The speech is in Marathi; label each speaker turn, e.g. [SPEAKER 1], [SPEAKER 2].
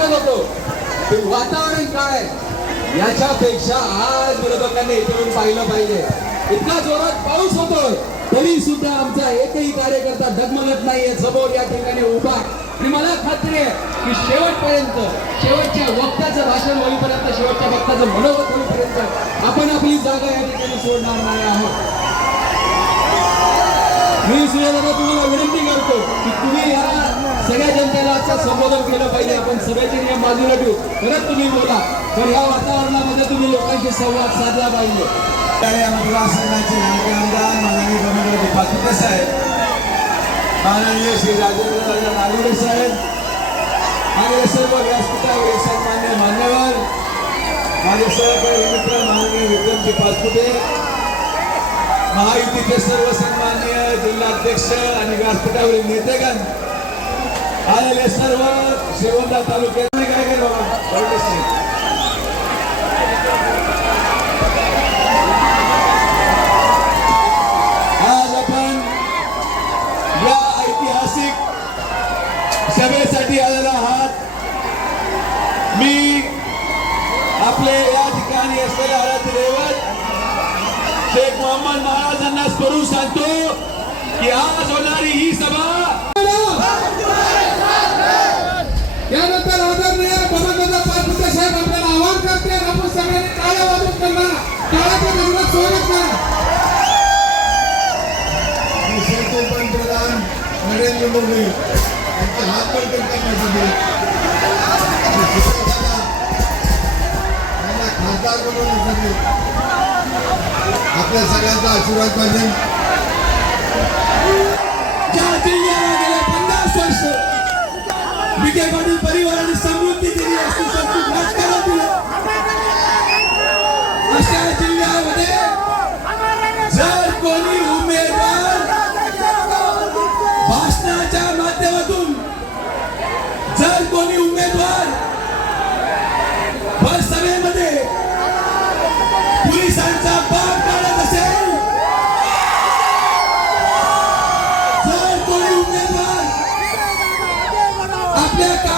[SPEAKER 1] होतो ते वातावरण काय याच्यापेक्षा आज विरोधकांनी इकडून पाहिलं पाहिजे. इतका जोरात पाऊस होतोय तरी सुद्धा आमचा एकही कार्यकर्ता डगमगत नाहीये समोर या ठिकाणी उभा आणि मला खात्री आहे की शेवटपर्यंत शेवटच्या वक्ताचं भाषण होईपर्यंत शेवटच्या वक्ताचं मनोगत होईपर्यंत आपण आपली जागा या ठिकाणी सोडणार नाही आहोत. मी सूर्यदादा तुम्हाला विनंती करतो की तुम्ही या सगळ्या जनतेला आजचं संबोधन केलं पाहिजे. आपण सगळ्याचे नियम बाजूला ठेवू. परत तुम्ही बोला. तर या वातावरणामध्ये तुम्ही लोकांशी संवाद साधला पाहिजे.
[SPEAKER 2] त्या या मतदारसंघाचे नायक आमदार माननीय रवींद्र पाकिटे साहेब माननीय श्री राजेंद्र नागोडे साहेब माझे सर्व व्यासपीठावर सन्मान्य मान्यवर माझे सहकारी मित्र माननीय विक्रमजी पाचपुते महायुतीचे सर्व सन्मान्य जिल्हाध्यक्ष आणि व्यासपीठावरील नेतेगण आलेले सर्व श्रीगोंदा तालुक्यात काय काय बाबा आज आपण या ऐतिहासिक सभेसाठी आलेला आहात. मी आपले या ठिकाणी असलेले आराध्य दैवत शेख मोहम्मद महाराजांना स्मरून सांगतो की आज होणारी ही सभा
[SPEAKER 3] यानंतर आदरणीय बलवंत पाचपुते साहेब आपल्याला आवाहन करते आपण सगळ्यांनी टाळ्या वाजवून त्यांना टाळ्याच्या गजरात स्वागत करा
[SPEAKER 4] पंतप्रधान नरेंद्र मोदी यांचे हात करण्यासाठी त्यांना खासदार बनवण्यासाठी आपल्या सगळ्यांचा आशीर्वाद पाहिजे
[SPEAKER 3] ज्या जिल्ह्याला पन्नास वर्ष. विखे पाटील परिवाराने समृद्धी दिली असती संस्कृत राजकारण दिलं अशा जिल्ह्यामध्ये जर कोणी उमेदवार भाषणाच्या माध्यमातून जर कोणी उमेदवार आपल्या